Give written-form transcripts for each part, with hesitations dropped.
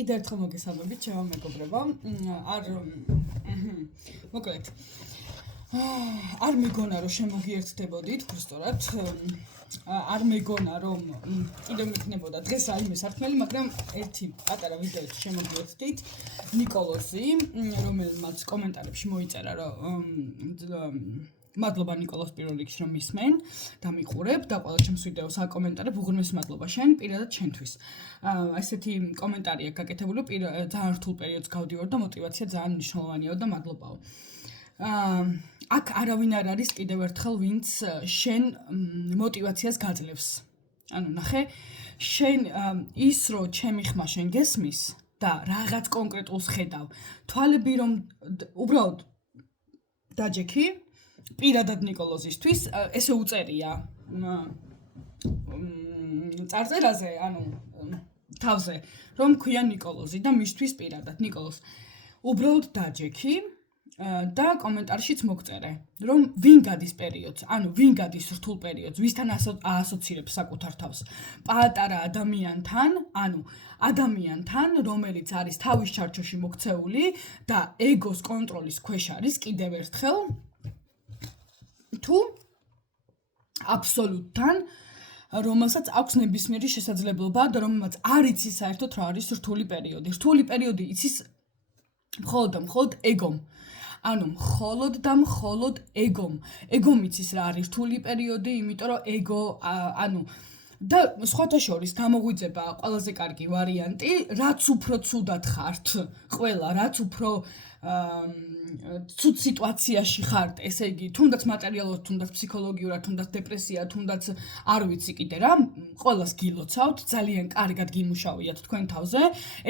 კიდევ ერთხელ მოგესალმებით, ჩემო მეგობრებო. მოკლედ. არ მეგონა რომ შემოგიერთდებოდით, უბრალოდ არ მეგონა რომ კიდევ მიქნებოდა დღეს რაიმე სარქმელი, მაგრამ ერთი პატარა ვიდეოც შემოგიერთდით ნიკოლოზი, რომელმაც კომენტარებში მოიწერა რომ მადლობა ნიკოლოზ პირველ რიგში რომ მისმენ და მიყურებ და ყველა ჩემს ვიდეოს აკომენტარებ, უღრმეს მადლობა შენ პირადად შენთვის. ესეთი კომენტარია გაკეთებული, ძალიან რთულ პერიოდს გავდივარ და мотиваცია ძალიან მნიშვნელოვანია და მადლობაო. აქ არავინ არ არის კიდევ ერთხელ ვინც შენ мотиваციას გაძლევს. ანუ ნახე, შენ ის რომ ჩემი ხმა შენ გესმის და რაღაც კონკრეტულს ხედავ, თვალები რომ უბრალოდ დაჯექი პირადად ნიკოლოზისთვის, ესე უწერია წარწერაზე, ანუ თავზე, რომ ქვია ნიკოლოზი და მისთვის პირადად ნიკოლოზ. უბრალოდ დაჯექი და კომენტარშიც მოგწერე, რომ ვინ გადის პერიოდს, ანუ ვინ გადის რთულ პერიოდს, ვისთან აასოცირებს საკუთარ თავს. პატარა ადამიანთან, ანუ ადამიანთან, რომელიც არის თავის ჩარჩოში მოქცეული და ეგოს კონტროლის ქვეშ არის კიდევ ერთხელ თუ აბსოლუტთან, რომელსაც აქვს ნებისმიერი შესაძლებლობა და რომელმაც არ იცის საერთოდ რა არის რთული პერიოდი. რთული პერიოდი იცის მხოლოდ ეგომ. ანუ მხოლოდ და მხოლოდ ეგომ. ეგომ იცის რა არის რთული პერიოდი, იმიტომ რომ ეგო, ანუ და სხვათა შორის გამოგვიძება ყველაზე კარგი ვარიანტი, რაც უფრო ცუდად ხართ, ყველა, რაც უფრო ცუდ სიტუაციაში ხართ, ესე იგი, თუნდაც მატერიალურად, თუნდაც ფსიქოლოგიურად, თუნდაც დეპრესია, თუნდაც არ ვიცი კიდე რა, ყველას გილოცავთ, ძალიან კარგად გიმუშავიათ თქვენ თავზე,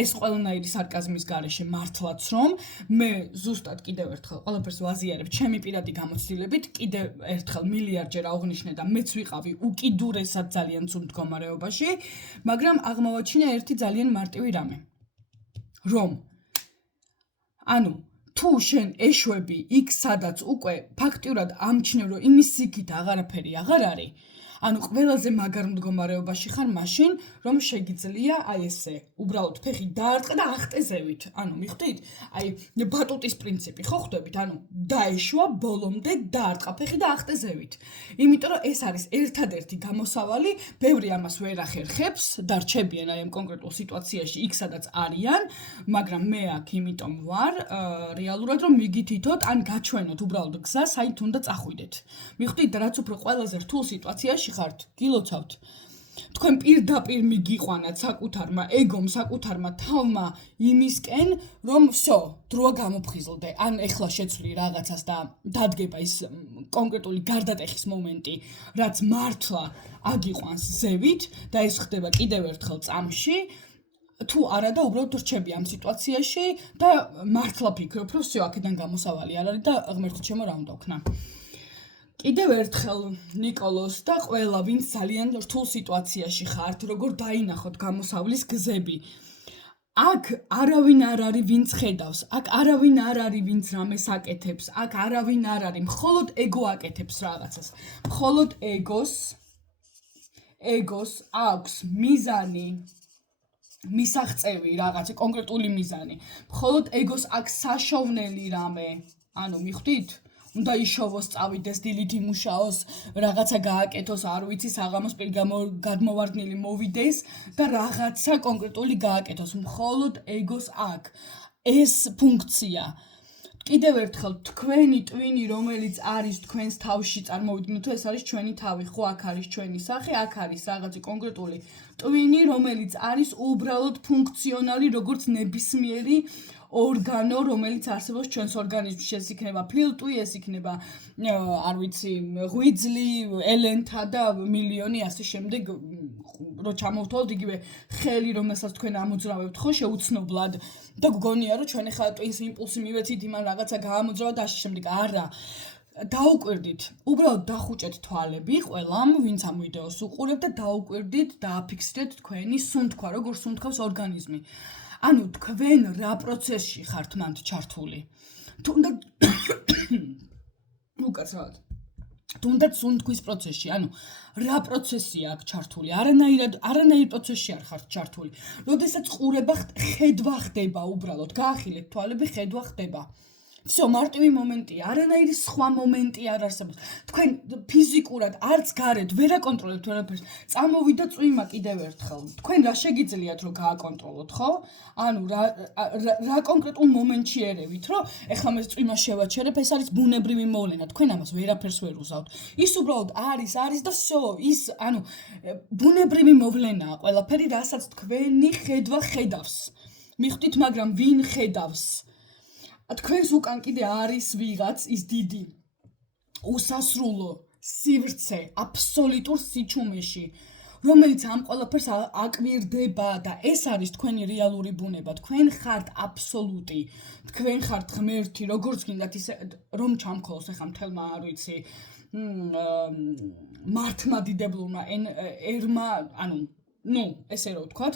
ეს ყველანაირი სარკაზმის გარეშე მართლაც რომ მე ზუსტად კიდევ ერთხელ ყველაფერს ვაზიარებ ჩემი პირადი გამოცდილებით, კიდევ ერთხელ მილიარდჯერ აღვნიშნე და მეც ვიყავი უკიდურესად ძალიან ცუდ მდგომარეობაში, მაგრამ აღმოვაჩინე ერთი ძალიან მარტივი რამე, რომ ანუ თუ შენ ეშვები იქ სადაც უკვე ფაქტიურად ამჩნევ რომ იმის სიქით აღარაფერი აღარ არის, ანუ ყველაზე მაგარ მდგომარეობაში ხარ მაშინ, რომ შეგიძლია აი ესე, უბრალოდ ფეხი დაარტყა და ახტეზევით. ანუ მიხვდით? აი ბატუტის პრინციპი ხო ხვდებით? ანუ დაეშვა ბოლომდე დაარტყა ფეხი და ახტეზევით. იმიტომ რომ ეს არის ერთადერთი გამოსავალი, ბევრი ამას ვერ ახერხებს და რჩებიან აი ამ კონკრეტულ სიტუაციაში იქ სადაც არიან, მაგრამ მე აქ იმიტომ ვარ, რეალურად რომ მიგითითოთ, ან გაჩვენოთ უბრალოდ გზა, საით უნდა წახვიდეთ. მიხვდით და რაც უფრო ყველაზე რთულ სიტუაციაში ხართ, გილოცავთ. თქვენ პირდაპირ მიგიყვანათ საკუთარმა ეგომ, საკუთარმა თავმა იმისკენ, რომ всё, დროა გამოფხიზლდე. ან ეხლა შეცვლი რაღაცას და დადგება ის კონკრეტული გარდატეხის მომენტი, რაც მართლა აგიყვანს ზევით და ეს ხდება კიდევ ერთხელ წამში. თუ არა და უბრალოდ რჩები ამ სიტუაციაში და მართლა ფიქრობ, რომ всё, აქედან გამოსავალი არ არის და ღმერთო ჩემო რა უნდა ვქნა. კიდევ ერთხელ ნიკოლოზ და ყველა ვინც ძალიან რთულ სიტუაციაში ხართ, როგორ დაინახოთ გამოსავლის გზები. აქ არავინ არ არის ვინც ხედავს, აქ არავინ არ არის ვინც რამეს აკეთებს, აქ არავინ არ არის, მხოლოდ ეგო აკეთებს რაღაცას. მხოლოდ ეგოს აქვს მიზანი, მისაღწევი რაღაცა კონკრეტული მიზანი. მხოლოდ ეგოს აქვს საშოვნელი რამე, ანუ მიხვდით? უნდა იშოვოს, წავიდეს, დილით იმუშაოს, რაღაცა გააკეთოს, არ ვიცი, საღამოს პირ გადმოვარდნილი მოვიდეს და რაღაცა კონკრეტული გააკეთოს. მხოლოდ ეგოს აქვს ეს ფუნქცია. კიდევ ერთხელ თქვენი ტვინი, რომელიც არის თქვენს თავში, წარმოვიდგინოთ, ეს არის ჩვენი თავი, ხო, აქ არის ჩვენი სახე, აქ არის რაღაცა კონკრეტული ტვინი, რომელიც არის უბრალოდ ფუნქციონალი, როგორც ნებისმიერი ორგანო, რომელიც არსებობს ჩვენს ორგანიზმში, ეს იქნება ფილტვი, ეს იქნება, არ ვიცი, ღვიძლი, ელენთა და მილიონი ასე შემდეგ, რო ჩამოვთვალოთ იგივე ხელი, რომელსაც თქვენ ამოძრავებთ, ხო, შეუცნობლად და გგონია, რომ ჩვენ ახლა ტვინს იმპულსი მივეცით, იმან რაღაცა გაამოძრავა და ასე შემდეგ. არა. დაუკვირდით, უბრალოდ დახუჭეთ თვალები ყველამ, ვინც ამ ვიდეოს უყურებ და დაუკვირდით, დააფიქსირეთ თქვენი სუნთქვა, როგორ სუნთქავს ორგანიზმი. ანუ თქვენ რა პროცესში ხართ მანდ ჩართული. თუნდაც უკაცრავად. თუნდაც სუნთქვის პროცესში, ანუ რა პროცესია აქ ჩართული? არანაირ პროცესში არ ხართ ჩართული. როდესაც ყურება ხედვა ხდება უბრალოდ, გაახილეთ თვალები, ხედვა ხდება. всё, მარტივი მომენტია, არანაირი სხვა მომენტი არ არსებობს. თქვენ ფიზიკურად არც გარეთ ვერ აკონტროლებთ ვერაფერს. წამოვიდა წვიმა კიდევ ერთხელ. თქვენ რა შეგიძლიათ რომ გააკონტროლოთ, ხო? ანუ რა კონკრეტულ მომენტში ერევით, რომ ეხლა მე წვიმა შევაჩერებ, ეს არის ბუნებრივი მოვლენა. თქვენ ამას ვერაფერს ვერ უზავთ. ის უბრალოდ არის და всё, ის ანუ ბუნებრივი მოვლენაა ყველაფერი, რასაც თქვენი ხედვა ხედავს. მიხვდით, მაგრამ ვინ ხედავს? თქვენს უკან კიდე არის ვიღაც ის დიდი უსასრულო სივრცე აბსოლუტურ სიჩუმეში, რომელიც ამ ყველაფერს აკვირდება და ეს არის თქვენი რეალური ბუნება. თქვენ ხართ აბსოლუტი, თქვენ ხართ ღმერთი, როგორც გინდათ ისე რომ ჩამქოლოს ახლა მთელმა არ ვიცი მართლმადიდებლურმა ერმა, ანუ ესე რომ ვთქვათ,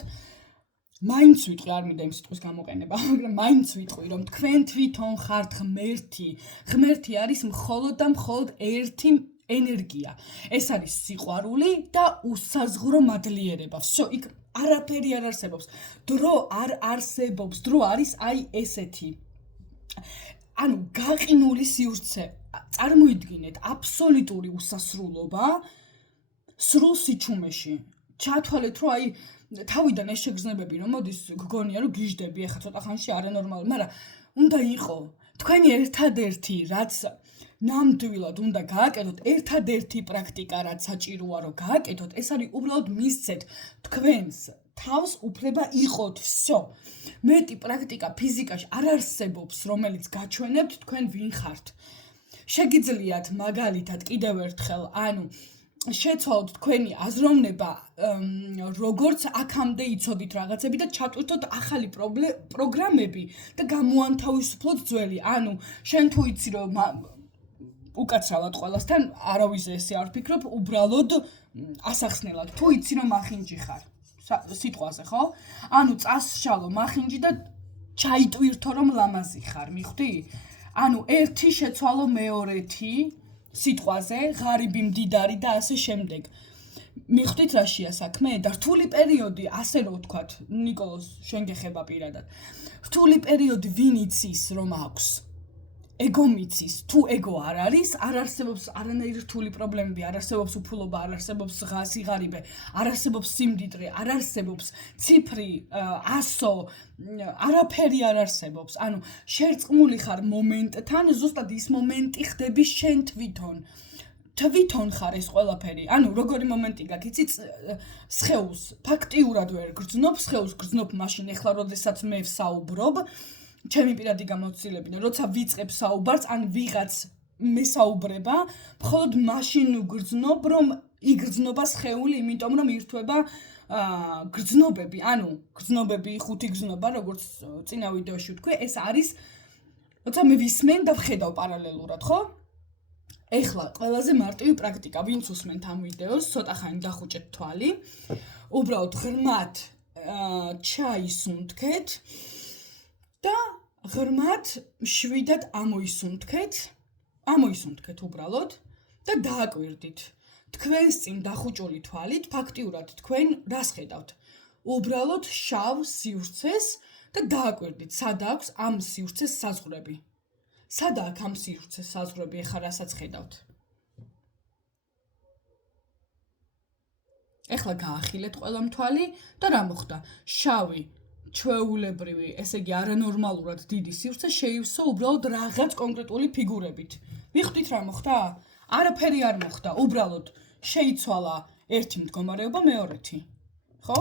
მაინც ვიტყვი, არ მინდა იმ სიტყვის გამოყენება, მაგრამ მაინც ვიტყვი, რომ თქვენ თვითონ ხართ ღმერთი. ღმერთი არის მხოლოდ და მხოლოდ ერთი ენერგია. ეს არის სიყვარული და უსაზღურო მადლიერება. всё, იქ არაფერი არ არსებობს. დრო არ არსებობს. დრო არის აი ესეთი. ანუ გაყინული სივრცე. წარმოიდგინეთ აბსოლუტური უსასრულობა სრულ სიჩუმეში. ჩათვალეთ, რომ აი თავიდან ეს შეგრძნებები რომ მოდის, გგონია რომ გიждები, ახლა ცოტა ხანში არანორმალური, მაგრამ უნდა იყო თქვენი ერთადერთი, რაც ნამდვილად უნდა გააკეთოთ, ერთადერთი პრაქტიკა, რაც საჭიროა რომ გააკეთოთ, ეს არის უბრალოდ მისცეთ თქვენს თავს უფლება იყოთ, всё. მეტი პრაქტიკა ფიზიკაში არ არსებობს, რომელიც გაჩვენებთ თქვენ ვინ ხართ. შეგიძლიათ მაგალითად კიდევ ერთხელ, ანუ შეცვალოთ თქვენი აზროვნება, როგორც აქამდე იცოდით რაღაცები და ჩატვირთოთ ახალი პროგრამები და გამოანთავისუფლოთ ძველი. ანუ შენ თუ იცი რომ უკაცრავად ყველასთან არავის ესე არ ფიქრობ, უბრალოდ ასახსნელად. თუ იცი რომ მახინჯი ხარ, სიტყვაზე, ხო? ანუ წასშალო მახინჯი და ჩაიტვირთო რომ ლამაზი ხარ, მიხვდი? ანუ ერთი შეცვალო მეორეთი სიტყვაზე, ღარიბი მდიდარი და ასე შემდეგ. მიხვდით რაშია საქმე? და რთული პერიოდი, ასე რომ ვთქვათ, ნიკოლოზ, შენ გეხება პირადად. რთული პერიოდი ვინ იცის რომ აქვს? ეგო მიცის. თუ ეგო არ არის, არ არსებობს არანაირი რთული პრობლემები, არ არსებობს უფულობა, არ არსებობს სიღარიბე, არ არსებობს სიმდიდრე, არ არსებობს ციფრი, 100, არაფერი არ არსებობს. ანუ შერწყმული ხარ მომენტთან, ზუსტად ის მომენტი ხდები შენ თვითონ. თვითონ ხარ ეს ყველაფერი. ანუ როგორი მომენტი გაქვს, იცი, სხეულს ფაქტიურად ვერ გრძნობ, სხეულს გრძნობ მაშინ, ეხლა როდესაც მე ვსაუბრობ, ჩემი პირადი გამოცდილებიდან, როცა ვიწყებ საუბარს, ან ვიღაც მესაუბრება, მხოლოდ მაშინ ვგრძნობ, რომ იგრძნობა სხეული, იმიტომ რომ ირთვება გრძნობები, ანუ გრძნობები, 5 გრძნობა, როგორც წინა ვიდეოში ვთქვი, ეს არის, როცა მე ვისმენ და ვხედავ პარალელურად, ხო? ეხლა ყველაზე მარტივი პრაქტიკა, ვინც უსმენთ ამ ვიდეოს, ცოტა ხანი დახუჭეთ თვალი, უბრალოდ ღრმად ჩაის უნთქეთ და ღრმად შვიდად ამოისუნთქეთ უბრალოდ და დააკვირდით. თქვენს წინ დახუჭული თვალით, ფაქტიურად თქვენ რას ხედავთ? უბრალოდ შავ სივრცეს და დააკვირდით, სად აქვს ამ სივრცეს საზღვრები. სად აქვს ამ სივრცეს საზღვრები, ეხლა რასაც ხედავთ? ეხლა გაახილეთ ყველა მთვალი და რა მოხდა? შავი ჩვეულებრივი, ესე იგი არანორმალურად დიდი სივრცე შეივსო უბრალოდ რაღაც კონკრეტული ფიგურებით. მიხვდით რა მოხდა? არაფერი არ მოხდა, უბრალოდ შეიცვალა ერთი მდგომარეობა მეორეთი. ხო?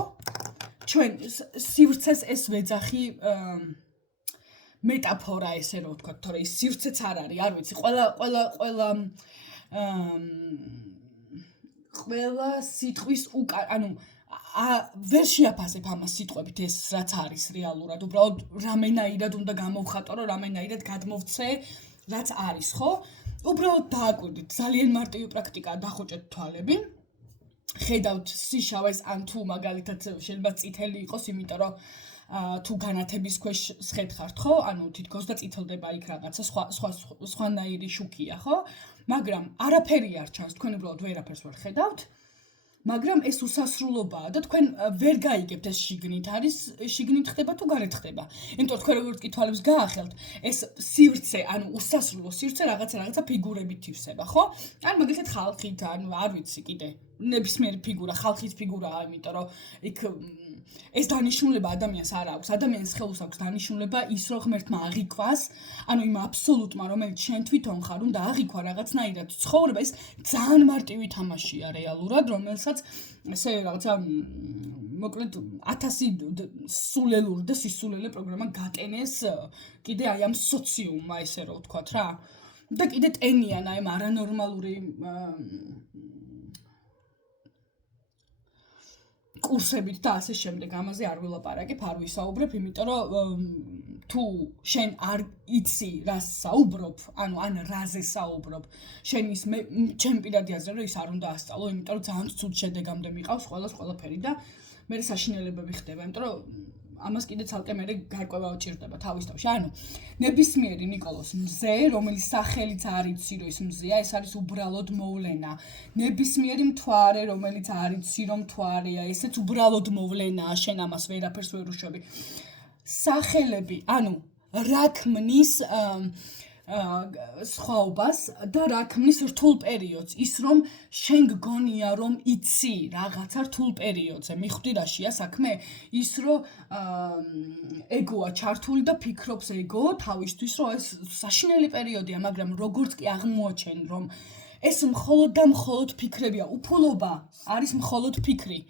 ჩვენ სივრცეს ეს ვეძახი მეტაფორა, ესე რომ ვთქვათ, თორე ის სივრცეც არ არის, არ ვიცი, ყველა სიტყვის ანუ ვერ შეაფასებ ამას სიტყვებით ეს რაც არის რეალურად, უბრალოდ რამენაირად უნდა გამოვხატო, რამენაირად გადმოვცე, რაც არის, ხო? უბრალოდ დააკვირდით, ძალიან მარტივი პრაქტიკაა, დახუჭეთ თვალები. ხედავთ სიშავეს, ან თუ მაგალითად შეიძლება წითელი იყოს, იმიტომ რომ თუ განათების ქვეშ სხედხართ, ხო? ანუ თითქოს და წითლდება იქ რაღაცა სხვანაირი შუქია, ხო? მაგრამ არაფერი არ ჩანს, თქვენ უბრალოდ ვერაფერს ვერ ხედავთ. მაგრამ ეს უსასრულობაა და თქვენ ვერ გაიგებთ ეს შიგნით ხდება თუ გარეთ ხდება. იმიტომ თქვენ როგორც კი თვალებს გაახელთ, ეს სივრცე, ანუ უსასრულო სივრცე რაღაცა ფიგურებით ივსება, ხო? ან მაგალითად ხალხით, ანუ არ ვიცი კიდე, ნებისმიერი ფიგურა, ხალხის ფიგურაა, იმიტომ რომ იქ ეს დანიშნულება ადამიანს არ აქვს. ადამიანის ხელს აქვს დანიშნულება ის, რომ ღმერთმა აღიქვას, ანუ იმ აბსოლუტმა, რომელიც შენ თვითონ ხარ, უნდა აღიქვა რაღაცნაირად ცხოვრება, ეს ძალიან მარტივი თამაშია რეალურად, რომელსაც ესე რაღაცა მოკლედ 1000 სულელური და სისულელე პროგრამა გატენეს კიდე აი ამ სოციუმმა, ესე რომ ვთქვათ რა. და კიდე ტენიან აი ამ არანორმალური კურსებით და ასე შემდეგ, ამაზე არ ვილაპარაკებ, არ ვისაუბრებ, იმიტომ რომ თუ შენ არ იცი რას საუბრობ, ანუ ან რაზე საუბრობ, შენ ის ჩემ პირადი აზრია, რომ ის არ უნდა ასწავლო, იმიტომ რომ ძალიან ცუდ შედეგამდე მიყავს ყველაფერი და მე საშინელებები ხდება, იმიტომ რომ ამას კიდე ცალკე მე გარკვევა უჭირდება თავის თავში. ანუ ნებისმიერი ნიკოლოს მზე, რომელიც სახელიც არ იცი რომ ის მზეა, ეს არის უბრალოდ მოვლენა. ნებისმიერი მთვარე, რომელიც არ იცი რომ მთვარეა, ესეც უბრალოდ მოვლენაა, შენ ამას ვერაფერს ვერ უშვები. სახელები, ანუ რა ქმნის სხვაობას და რა ქმნის რთულ პერიოდს, ის რომ შენ გგონია რომ იცი რაღაცა რთულ პერიოდზე, მიხვდი რაშია საქმე? ის რომ ეგოა ჩართული და ფიქრობს ეგო თავისთვის, რომ ეს საშინელი პერიოდია, მაგრამ როგორც კი აღმოაჩენ რომ ეს მხოლოდ და მხოლოდ ფიქრებია, უფულობა არის მხოლოდ ფიქრი,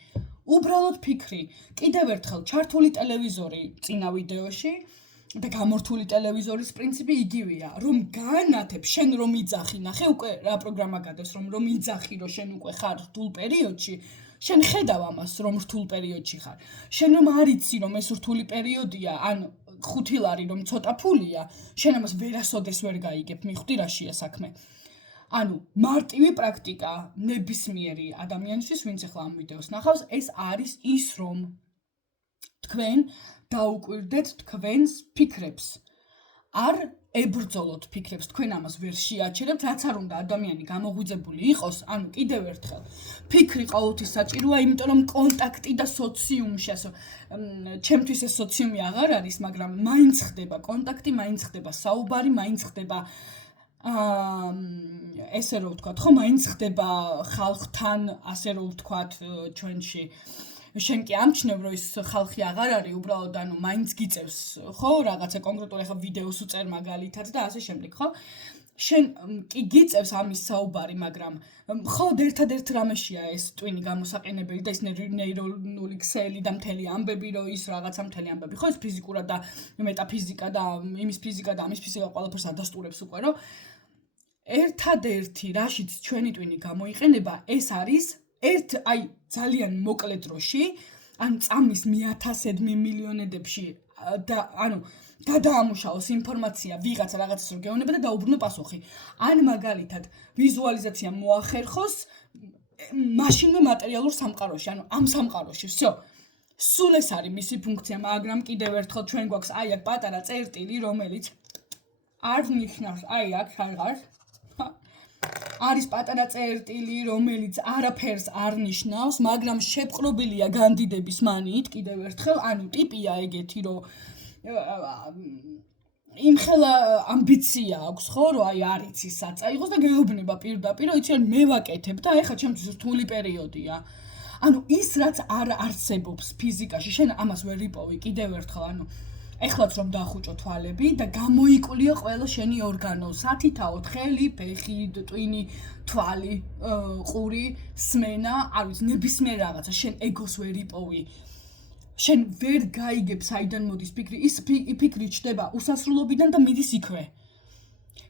უბრალოდ ფიქრი. კიდევ ერთხელ ჩართული ტელევიზორი წინა ვიდეოში და გამორთული ტელევიზორის პრინციპი იგივეა, რომ განათებ, შენ რომ იძახი, ნახე უკვე რა პროგრამა გადის, რომ იძახი, რომ შენ უკვე ხარ რთულ პერიოდში, შენ ხედავ ამას, რომ რთულ პერიოდში ხარ. შენ რომ არ იცი, რომ ეს რთული პერიოდია, ან 5 ლარი რომ ცოტა ფულია, შენ ამას ვერასოდეს ვერ გაიგებ, მიხვდი რაშია საქმე. ანუ მარტივი პრაქტიკა ნებისმიერი ადამიანისთვის, ვინც ახლა ამ ვიდეოს ნახავს, ეს არის ის, რომ თქვენ დაუკვირდეთ თქვენს ფიქრებს. არ ებრძოლოთ ფიქრებს, თქვენ ამას ვერ შეაჩერებთ, რაც არ უნდა ადამიანი გამოღვიძებული იყოს, ანუ კიდევ ერთხელ, ფიქრი ყოველთვის საჭიროა, იმიტომ რომ კონტაქტი და სოციუმში, ასე ჩემთვის ეს სოციუმი აღარ არის, მაგრამ მაინც ხდება კონტაქტი, მაინც ხდება საუბარი, მაინც ხდება ესე რომ ვთქვათ, ხო, მაინც ხდება ხალხთან, ასე რომ ვთქვათ, ჩვენში შენ კი ამჩნევ, რომ ის ხალხი აღარ არის, უბრალოდ ანუ მაინც გიწევს, ხო, რაღაცა კონკრეტულ ახლა ვიდეოს უწერ მაგალითად და ასე შემდეგ, ხო? შენ კი გიწევს ამის საუბარი, მაგრამ მხოლოდ ერთადერთ რამეშია ეს ტვინი გამოსაყენებელი და ის ნეირონული ქსელი და მთელი ამბები, რომ ის რაღაცა მთელი ამბები, ხო, ეს ფიზიკურად და მეტაფიზიკა და იმის ფიზიკა და ამის ფიზიკა ყველაფერს ადასტურებს უკვე, რომ ერთადერთი რაშიც ჩვენი ტვინი გამოიყენება, ეს არის აი ძალიან მოკლე დროში, ან წამის 1000-ედმე მილიონედებში და ანუ გადაამუშავოს ინფორმაცია ვიღაცა რაღაცას რო გეუბნება და დაუბრუნო პასუხი. ან მაგალითად ვიზუალიზაცია მოახერხოს მაშინვე მატერიალურ სამყაროში, ანუ ამ სამყაროში, всё. სულ ეს არის მისი ფუნქცია, მაგრამ კიდევ ერთხელ ჩვენ გვაქვს აი აქ პატარა წერტილი, რომელიც არ ნიშნავს აი აქ რაღაც არის პატარა წერტილი, რომელიც არაფერს არ ნიშნავს, მაგრამ შეპყრობილია განდიდების მანით, კიდევ ერთხელ, ანუ ტიპია ეგეთი, რომ იმხელა ამბიცია აქვს, ხო, რომ აი არ იცი საწაიღოს და გეუბნება პირდაპირ, რომ იცი, მე ვაკეთებ და ეხლა ჩემთვის რთული პერიოდია. ანუ ის რაც არ არსებობს ფიზიკაში, შენ ამას ვერ იპოვი, კიდევ ერთხელ, ანუ ეხლაც რომ დაახუჭო თვალები და გამოიკვლიო ყველა შენი ორგანო, სათითაოდ, ხელი, ფეხი, ტვინი, თვალი, ყური, სმენა, არ ვიცი, ნებისმიერ რაღაცა, შენ ეგოს ვერ იპოვი. შენ ვერ გაიგებ საიდან მოდის ფიქრი, ის ფიქრი ჩდება უსასრულობიდან და მიდის იქვე.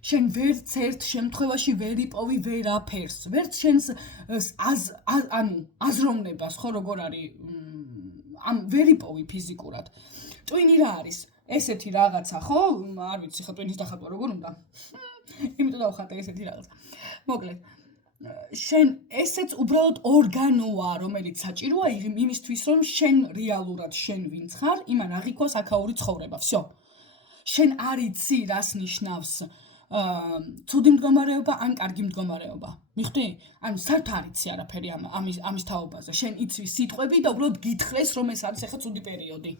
შენ ვერც ერთ შემთხვევაში ვერ იპოვი ვერაფერს, ვერც შენს ანუ აზროვნებას, ხო, როგორ არის, ამ ვერ იპოვი ფიზიკურად. ტვინი რა არის? ესეთი რაღაცა, ხო? არ ვიცი, ხა ტვინის დახატვა როგორ უნდა? იმიტომ დავხატე ესეთი რაღაცა. მოკლედ, შენ ესეც უბრალოდ ორგანოა, რომელიც საჭიროა იმისთვის, რომ შენ რეალურად შენ ვინც ხარ, იმან აღიქواس აქაური ცხოვრება. всё. შენ არ იცი რას ნიშნავს ცუდი მდგომარეობა ან კარგი მდგომარეობა. მიხვდი? ანუ საერთოდ არ იცი არაფერი ამის თაობაზე. შენ იცი სიტყვები და უბრალოდ გითხრეს, რომ ეს არის ახლა ცუდი პერიოდი.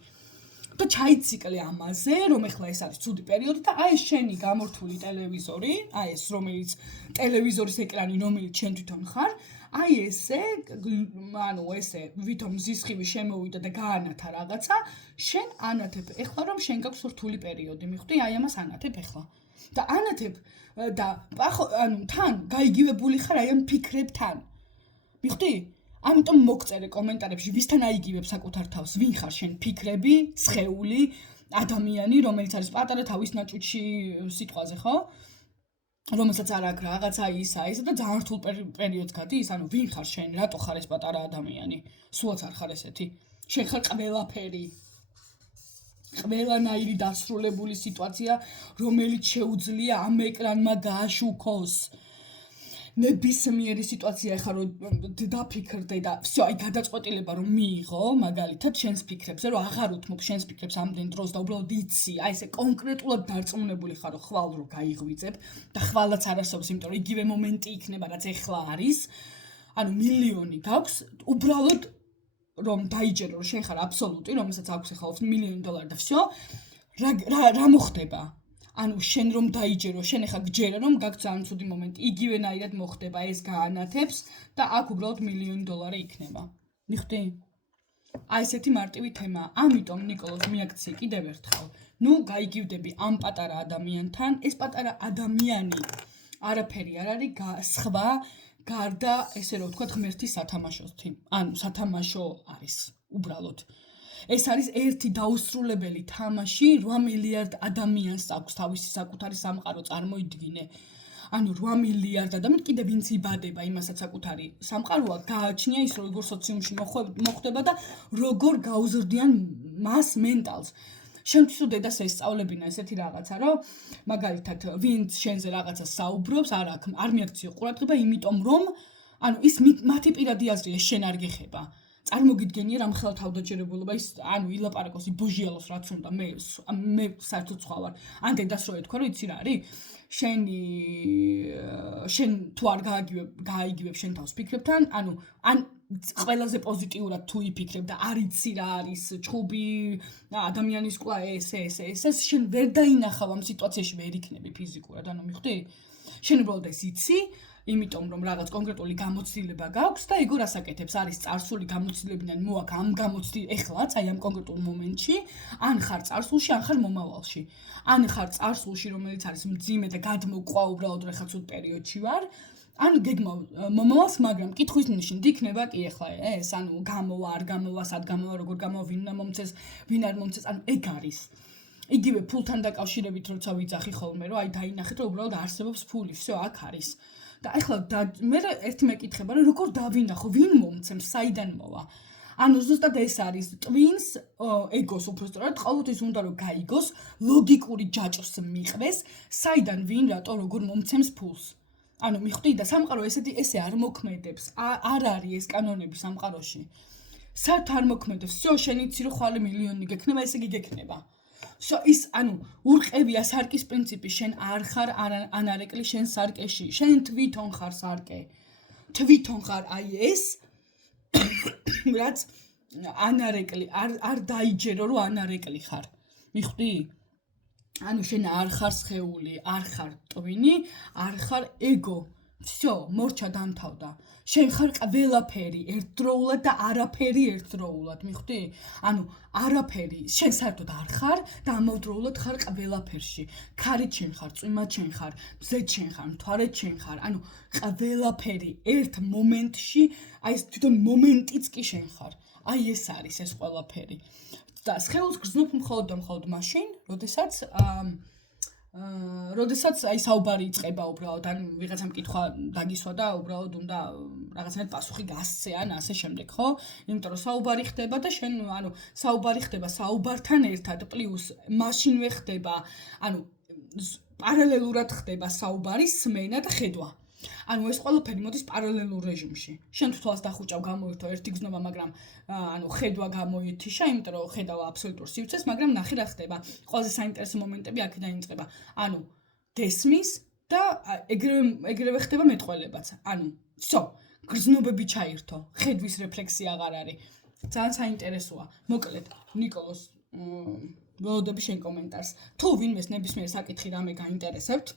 და ჩაიციკლე ამაზე, რომ ახლა ეს არის ცუდი პერიოდი და აი ეს შენი გამორთული ტელევიზორი, აი ეს რომელიც ტელევიზორის ეკრანი, რომელიც შენ თვითონ ხარ, აი ესე, ანუ ესე ვითომ მზისხივი შემოვიდა და გაანათა რაღაცა, შენ ანათებ ახლა რომ შენ გაქვს რთული პერიოდი, მიხვდი? აი ამას ანათებ ახლა. და ანათებ და ანუ თან გაიგივებული ხარ აი ამ ფიქრებთან. მიხვდი? ამიტომ მოგწერე კომენტარებში, ვისთან აიგივებ საკუთარ თავს, ვინ ხარ შენ, ფიქრები, სხეული, ადამიანი, რომელიც არის პატარა თავის ნაჭუჭში სიტყვაზე, ხო? რომელსაც არ აქვს რაღაცა ისა და ძალიან რთულ პერიოდს გადის, ანუ ვინ ხარ შენ, რატო ხარ ეს პატარა ადამიანი? სულაც არ ხარ ესეთი. შენ ხარ ყველაფერი. ყველანაირი დასრულებული სიტუაცია, რომელიც შეუძლია ამ ეკრანმა გააშუქოს. ნებისმიერი სიტუაცია ეხლა რომ დაფიქრდე და всё, აი გადაწყვეტილება რომ მიიღო, მაგალითად შენს ფიქრებზე, რომ აღარ უთმობ შენს ფიქრებს ამდენ დროს და უბრალოდ იცი, აი ესე კონკრეტულად დარწმუნებული ხარ, რომ ხვალ რო გაიღვიძებ და ხვალაც არ არსებობს, იმიტომ რომ იგივე მომენტი იქნება, რაც ეხლა არის. ანუ მილიონი გაქვს, უბრალოდ რომ დაიჯერო, რომ შენ ხარ აბსოლუტი, რომელსაც აქვს ეხლა $1,000,000 და всё, რა მოხდება? ანუ შენ რომ დაიჯერო, შენ ახლა გჯერა რომ გაქვს ძალიან ცუდი მომენტი, იგივენაირად მოხდება, ეს გაანათებს და აქ უბრალოდ $1,000,000 იქნება. მიხვდი? აი ესეთი მარტივი თემა. ამიტომ ნიკოლოზ მიაქცია კიდევ ერთხელ. ნუ გაიგივდები ამ პატარა ადამიანთან, ეს პატარა ადამიანი არაფერი არ არის სხვა გარდა ესე რომ ვთქვათ ღმერთის სათამაშოთი. ანუ სათამაშო არის უბრალოდ. ეს არის ერთი დაუსრულებელი თამაში 8 მილიარდ ადამიანს აქვს თავისი საკუთარი სამყარო წარმოიდგინე. ანუ 8 მილიარდ ადამიანი კიდე ვინც იბადება იმასაც საკუთარი სამყაროა გააჩნია ის როგორ სოციუმში მოხდება და როგორ გაუზრდიან მას მენტალს. შენთვის უდედას ესწავლებინა ესეთი რაღაცა, რომ მაგალითად ვინც შენზე რაღაცა საუბრობს, არ მიაქციო ყურადღება, იმიტომ რომ ანუ ის მათი პირადი აზრია, შენ არ გეხება. წარმოგიდგენია რამ ხელა თავდაჯერებულობა ის ანუ ილაპარაკოს იბოჟიალოს რაც უნდა მე საერთოდ სხვა ვარ. ან დედას რო ეთქვა რომ იცი რა არის? შენ თუ არ გააიგივებ შენ თავს ფიქრებთან, ანუ ან ყველაზე პოზიტიურად თუ იფიქრებ და არ იცი რა არის ჩხუბი ადამიანის ყვა ეს შენ ვერ დაინახავ ამ სიტუაციაში ვერ იქნები ფიზიკურად, ანუ მიხვდი? შენ უბრალოდ ეს იცი იმიტომ რომ რაღაც კონკრეტული გამოცდილება გაქვს და იგო რასაკეთებს არის წარსული გამოცდილებიდან მოაქ ამ ეხლაც აი ამ კონკრეტულ მომენტში ან ხარ წარსულში ან ხარ მომავალში ან ხარ წარსულში რომელიც არის მძიმე და გადმოყვა უბრალოდ რაღაც უთ პერიოდში ვარ ან გეგმავ მომავალს მაგრამ კითხვის ნიშნით იქნება კი ახლა ეს ანუ გამოვა არ გამოვა სად გამოვა როგორ გამოვა ვინ უნდა მომცეს ვინ არ მომცეს ან ეგ არის იგივე ფულთან დაკავშირებით როცა ვიძახი ხოლმე რომ აი დაინახეთ რომ უბრალოდ არსებობს ფული всё აქ არის და ახლა მე ერთი მეკითხება რომ როგორ დავინახო ვინ მომცემს საიდან მოვა ანუ ზუსტად ეს არის ტვინს ეგოს უბრალოდ ყოველთვის უნდა რომ გაიგოს ლოგიკური ჯაჭვს მიყვეს საიდან ვინ რატო როგორ მომცემს ფულს ანუ მიხვდი და სამყარო ესე არ მოქმედებს არ არის ეს კანონები სამყაროში საერთოდ არ მოქმედებს всё შენ იცი რომ ხვალე მილიონი გექნება ესე იგი გექნება ის ანუ ურყევია სარკის პრინციპი შენ არ ხარ ანარეკლი შენ სარკეში შენ თვითონ ხარ სარკე თვითონ ხარ აი ეს რაც ანარეკლი არ დაიჯერო რომ ანარეკლი ხარ მიხვდი ანუ შენ არ ხარ სხეული არ ხარ ტვინი არ ხარ ეგო всё მორჩა დამთავრდა შენ ხარ ყველაფერი ერთდროულად და არაფერი ერთდროულად მიხვდი ანუ არაფერი შენ საერთოდ არ ხარ და ამავდროულად ხარ ყველაფერში ქარით შენ ხარ წვიმად შენ ხარ მზედ შენ ხარ მთვარედ შენ ხარ ანუ ყველაფერი ერთ მომენტში აი ეს თვითონ მომენტიც კი შენ ხარ აი ეს არის ეს ყველაფერი და სხეულს გრძნობ მხოლოდ მაშინ როდესაც აი საუბარი იწყება უბრალოდ ან ვიღაცამ კითხვა დაგისვა და უბრალოდ უნდა რაღაცნაირად პასუხი გასცე ან ასე შემდეგ ხო? იმიტომ რომ საუბარი ხდება და შენ ანუ საუბარი ხდება საუბართან ერთად პლუს მაშინვე ხდება ანუ პარალელურად ხდება საუბარი სმენა და ხედვა. ანუ ეს ყველაფერი მოდის პარალელურ რეჟიმში. შენ თვითონაც დახუჭავ გამოირთო ერთი გზნობა, მაგრამ ანუ ხედვა გამოითიშა, იმიტომ რომ ხედავ აბსოლუტურ სივრცეს, მაგრამ ნახე რა ხდება. ყველაზე საინტერესო მომენტები აქედან იწყება. ანუ დესმის და ეგრევე ხდება მეტყველებაც. ანუ всё, გზნობები ჩაირთო, ხედვის რეფლექსია აღარ არის. ძალიან საინტერესოა. მოკლედ, ნიკოლოს ველოდები შენ კომენტარს. თუ ვინმეს ნებისმიერ საკითხი რამე გაინტერესებთ,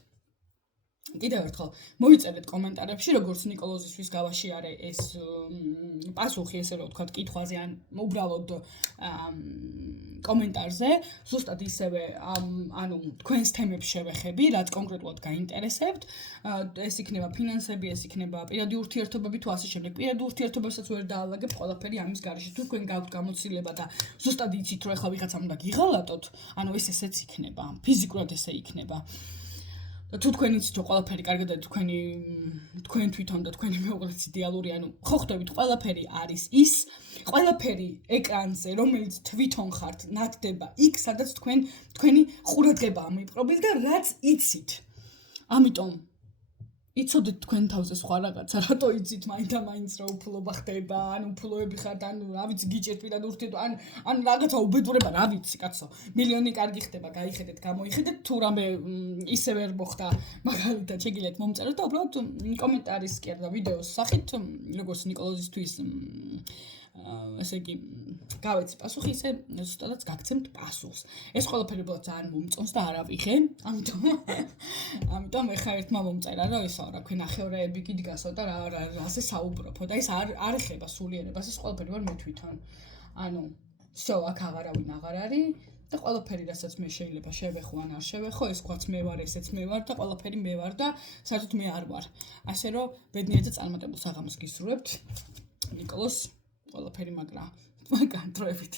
კიდევ ერთხელ მოიწერეთ კომენტარებში, როგორც ნიკოლოზისთვის გავაშიარე ეს პასუხი, ესე რომ ვთქვათ, კითხვაზე ან უბრალოდ კომენტარზე, ზუსტად ისევე ანუ თქვენს თემებს შევეხები, რაც კონკრეტულად გაინტერესებთ. ეს იქნება ფინანსები, ეს იქნება პირადი ურთიერთობები თუ ასე შემდეგ. პირადი ურთიერთობებსაც ვერ დაალაგებთ ყველაფერი ამის გარეშე. თუ თქვენ გაქვთ გამოცდილება და ზუსტად იცით, რომ ეხლა ვიღაცამ უნდა გიღალატოთ, ანუ ეს ესეც იქნება, ფიზიკურად ესე იქნება. თუ თქვენ იცით რომ ყველაფერი კარგად არის თქვენ თვითონ და თქვენი მეუღლეც იდეალური, ანუ ხო ხვდებით ყველაფერი არის ის, ყველაფერი ეკრანზე, რომელიც თვითონ ხართ, ნათდება იქ, სადაც თქვენი ყურადღება ამიპყრობილ და რაც იცით. ამიტომ იცოდეთ თქვენ თავზე სხვა რაღაცა, რატო იცით მაინც რა უფლობა ხდება, ან უფლოები ხართ, ან რა ვიცი გიჭერთ პირად ურთიერთობა, ან რაღაცა უბედურება, რა ვიცი, კაცო. მილიონი კარგი ხდება, გაიხედეთ, გამოიხედეთ, თუ რამე ისე ვერ მოხდა, მაგალითად შეგიძლიათ მომწეროთ და უბრალოდ კომენტარის კი არა და ვიდეოს სახით, როგორც ნიკოლოზისთვის ესე იგი გავეცი პასუხი, ისე ზუსტადაც გაგცემთ პასუხს. ეს ყველაფერი უბრალოდ ძალიან მომწონს და არ ავიღე, ამიტომ ეხა ერთმა მომწერა, რომ ისო რა ქვია ნახევრაები გიდგასო და რაზე საუბრობო და ეს არ ეხება სულიერებას, ეს ყველაფერი ვარ მე თვითონ. ანუ всё, აქ აღარავინ აღარ არის და ყველაფერი რასაც მე შეიძლება შევეხო ან არ შევეხო, ეს ქვაც მე ვარ, ესეც მე ვარ და ყველაფერი მე ვარ და საერთოდ მე არ ვარ. ასე რომ ბედნიერად წარმატებულ საღამოს გისურვებთ. ნიკოლოს ყველაფერი მაგრა განტროებით.